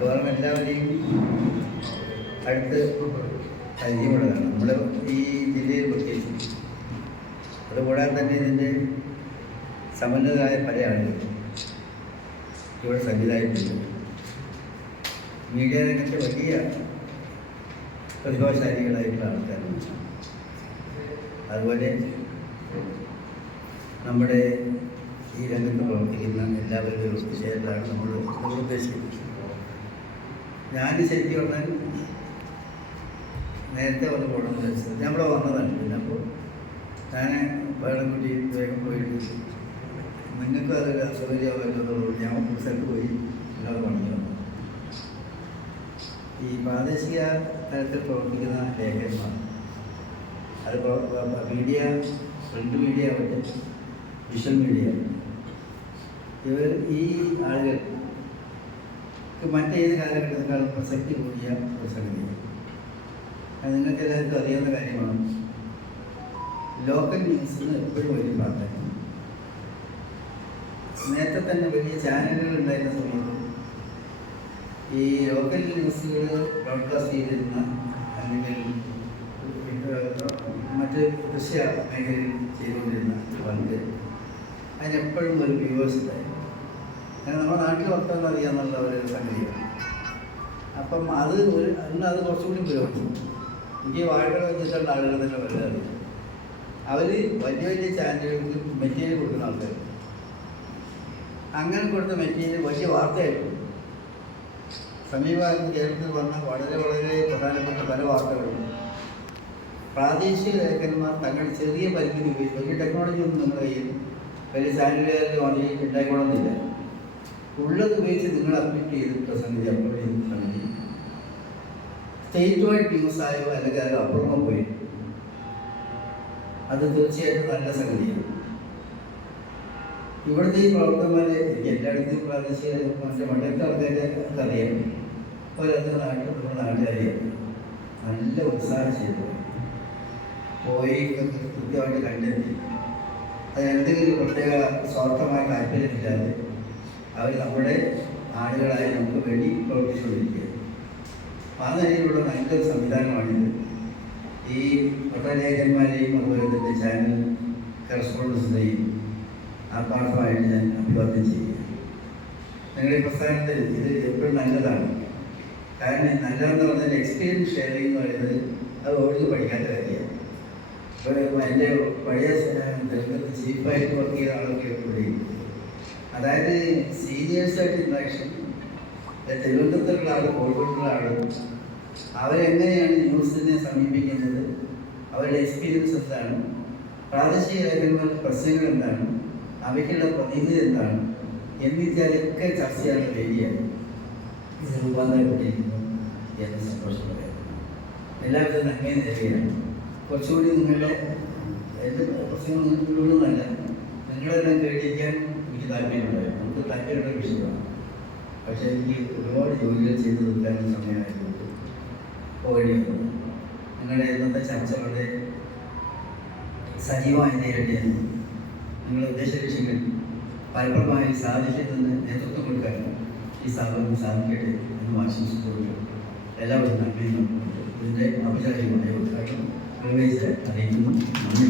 മിക്കവാറും എല്ലാവരെയും അടുത്ത് പരിചയമുള്ളതാണ്. നമ്മുടെ ഈ ജില്ലയിൽ പ്രത്യേകിച്ച്. അതുകൂടാതെ തന്നെ ഇതിന്റെ സമ്പന്നരായ പല ആളുകളും ഇവിടെ സന്നിധാനത്തിലുണ്ട് മീഡിയ രംഗത്ത് വലിയ പ്രതിഭാശാലികളായിട്ടുള്ള ആൾക്കാരാണ്. അതുപോലെ നമ്മുടെ ഈ രംഗത്ത് പ്രവർത്തിക്കുന്ന എല്ലാവരുടെയും വിഷയത്തിലാണ് നമ്മൾ നമ്മൾ ഉദ്ദേശിക്കുന്നത്. ഞാൻ ശരിക്കും പറഞ്ഞാൽ നേരത്തെ വന്ന് പോകണമെന്ന് വെച്ചത് ഇവിടെ വന്നതാണ് പിന്നെ അപ്പോൾ ഞാൻ വേളംകുട്ടി വേഗം പോയിട്ട് നിങ്ങൾക്ക് അതൊരു അസൗകര്യമായിട്ടുള്ളതുകൊണ്ട് ഞാൻ സ്ഥലത്ത് പോയി നിങ്ങൾ പറഞ്ഞു വന്നു ഈ പ്രാദേശിക തലത്തിൽ പ്രവർത്തിക്കുന്ന ലേഖകന്മാർ അത് മീഡിയ പ്രിന്റ് മീഡിയ ആവട്ടെ വിഷ്വൽ മീഡിയ ഇവർ ഈ ആളുകൾ മറ്റേത് കാലഘട്ടത്തെക്കാളും പ്രസക്തി കൂടിയ ഒരു സംഗതിയാണ് അത് നിങ്ങൾക്ക് എല്ലാവർക്കും അറിയാവുന്ന കാര്യമാണ്. ലോക്കൽ ന്യൂസിന് എപ്പോഴും വലിയ പ്രാധാന്യം നേരത്തെ തന്നെ വലിയ ചാനലുകൾ ഉണ്ടായിരുന്ന സമയത്ത് ഈ ലോക്കൽ ന്യൂസുകൾ ബ്രോഡ്കാസ്റ്റ് ചെയ്തിരുന്ന അല്ലെങ്കിൽ മറ്റ് ദൃശ്യ മേഖലയിൽ ചെയ്തുകൊണ്ടിരുന്ന പങ്ക്. അതിനെപ്പോഴും ഒരു വ്യൂവേഴ്സ് ഉണ്ടായിരുന്നു. നാട്ടിൽ വർത്തകൾ അറിയാന്നുള്ള ഒരു സംഗതിയാണ്. അപ്പം അത് ഒരു അന്ന് അത് കുറച്ചുകൂടി പുരോഗമിച്ചു എനിക്ക് വാഴകൾ വെച്ചിട്ടുള്ള ആളുകൾ തന്നെ വളരെ അറിയാം അവർ വലിയ വലിയ ചാനലുകൾക്ക് മെറ്റീരിയൽ കൊടുക്കുന്ന ആൾക്കാർ അങ്ങനെ കൊടുത്ത മെറ്റീരിയൽ വലിയ വാർത്തയായിരുന്നു. സമീപകാലത്ത് കേരളത്തിൽ വന്ന വളരെ വളരെ പ്രധാനപ്പെട്ട പല വാർത്തകളും. പ്രാദേശിക ലേഖന്മാർ തങ്ങളുടെ ചെറിയ പരിമിതി ഉപയോഗിച്ച് വലിയ ടെക്നോളജി ഒന്നും നിങ്ങളുടെ കയ്യിൽ വലിയ ചാനലുകാരുടെ വണ്ടി ഉണ്ടായിക്കൊള്ളുന്നില്ല. ഉള്ളത് ഉപയോഗിച്ച് നിങ്ങൾ അപ്ലിക്ക് ചെയ്തിട്ടുള്ള സംഗതി അപ്ലോഡ് ചെയ്തിട്ടുണ്ടെങ്കിൽ സംഗതി സ്റ്റേറ്റ് വൈഡ് ന്യൂസ് ആയോ അല്ലെങ്കിൽ അത് അപ്പുറമോ പോയി. അത് തീർച്ചയായിട്ടും നല്ല സംഗതിയാണ്. ഇവിടുത്തെ ഈ പ്രവർത്തകന്മാരെ എന്റെ എല്ലായിടത്തും പ്രാദേശിക മറ്റേ മണ്ടത്തെ ആൾക്കാരെ അറിയാം. ഓരോരുത്തർ നാട്ടിൽ നമ്മുടെ നാട്ടുകാരെയാണ് നല്ല ഉത്സാഹം ചെയ്തു. പോയി കൃത്യമായിട്ട് കണ്ടെത്തി. അത് എന്തെങ്കിലും പ്രത്യേക സ്വാർത്ഥമായ താല്പര്യമില്ലാതെ അവർ നമ്മുടെ ആളുകളായി നമുക്ക് വേണ്ടി പ്രവർത്തിച്ചുകൊണ്ടിരിക്കുക. ആ നിലയിലുള്ള നല്ലൊരു സംവിധാനമാണിത്. ഈ പത്രലേഖന്മാരെയും അതുപോലെ തന്നെ ചാനൽ കറസ്പോണ്ടൻസിനെയും ആത്മാർത്ഥമായിട്ട് ഞാൻ അഭിവാദ്യം ചെയ്യുക നിങ്ങളുടെ പ്രസ്ഥാനത്തിൽ ഇത് എപ്പോഴും നല്ലതാണ്. കാരണം നല്ലതെന്ന് പറഞ്ഞാൽ എക്സ്പീരിയൻസ് ഷെയർ എന്ന് പറയുന്നത് അത് ഓടി പഠിക്കാത്ത കാര്യമാണ്. ഇപ്പോൾ എന്റെ പഴയ തിരഞ്ഞെടുപ്പ് ചീഫായിട്ട് വർക്ക് ചെയ്ത ആളൊക്കെ എപ്പോഴും അതായത് സീനിയേഴ്സായിട്ട് ഇൻട്രാക്ഷൻ തിരുവനന്തപുരത്തുള്ള ആളും കോഴിക്കോട്ടുള്ള ആളും അവരെങ്ങനെയാണ് ന്യൂസിനെ സമീപിക്കുന്നത്? അവരുടെ എക്സ്പീരിയൻസ് എന്താണ്? പ്രാദേശിക കാര്യങ്ങളുടെ പ്രശ്നങ്ങൾ എന്താണ്? അവയ്ക്കുള്ള പ്രതിനിധി എന്താണ്? എന്നിട്ടൊക്കെ ചർച്ച ചെയ്യാനുള്ള വേദിയാണ് ഇത് സന്തോഷം പറയാം എല്ലാവരും നന്മയും നേരുകയാണ്. കുറച്ചുകൂടി നിങ്ങളുടെ എന്റെ പ്രശ്നങ്ങൾ നിങ്ങൾക്കുള്ളതല്ല നിങ്ങളെല്ലാം കേട്ടിരിക്കാൻ എനിക്ക് താല്പര്യമുണ്ടായിരുന്നു. നമുക്ക് താല്പര്യമുള്ള വിഷയമാണ്. പക്ഷേ എനിക്ക് ഒരുപാട് ജോലികൾ ചെയ്ത് തീർക്കാൻ സമയമായതുകൊണ്ട് പോകേണ്ടി വന്നു നിങ്ങളുടെ ഇന്നത്തെ ചർച്ച വളരെ സജീവമായി നേരിടുകയാണ് നിങ്ങളുടെ ഉദ്ദേശ ലക്ഷ്യങ്ങൾ ഫലപ്രദമായി സാധിക്കുന്നതിന് നേതൃത്വം കൊടുക്കാനും ഈ സ്ഥാപനം സാധിക്കട്ടെ എന്ന് ആശംസിച്ചുകൊണ്ട് എല്ലാവരും നന്ദിയും ഇതിന്റെ ഔപചാരികമായ ഉദ്ഘാടനം അറിയിക്കുന്നു. നന്ദി.